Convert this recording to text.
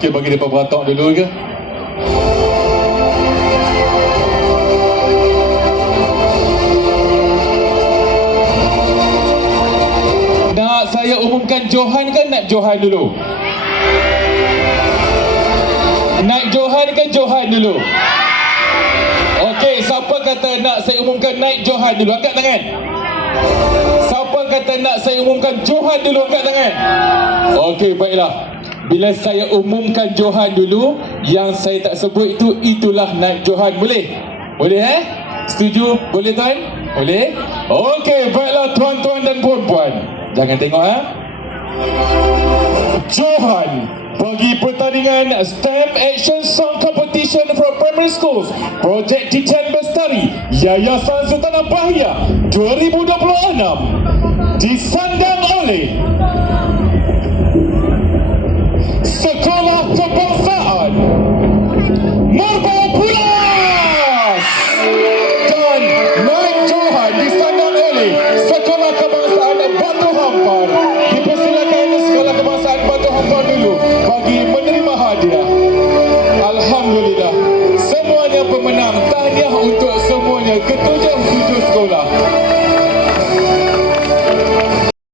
Okey, bagi dia beratok dulu ke? Nak saya umumkan Johan ke naik Johan dulu? Naik Johan ke Johan dulu? Okey, siapa kata nak saya umumkan naik Johan dulu? Angkat tangan. Siapa kata nak saya umumkan Johan dulu? Angkat tangan. Okey, baiklah. Bila saya umumkan Johan dulu, yang saya tak sebut itu, itulah naik Johan. Boleh? Boleh Setuju? Boleh tuan? Boleh? Okey, baiklah tuan-tuan dan puan-puan. Jangan tengok Johan bagi pertandingan STEM Action Song Competition for Primary Schools Projek Titian Bestari Yayasan Sultan Bahia 2026 disandang oleh Sekolah Kebangsaan Merbau Pulas, dan naik Johan disandang oleh Sekolah Kebangsaan Batu Hampar. Dipersilakan Sekolah Kebangsaan Batu Hampar dulu bagi menerima hadiah. Alhamdulillah, semuanya pemenang. Tahniah untuk semuanya, ketujuh sekolah.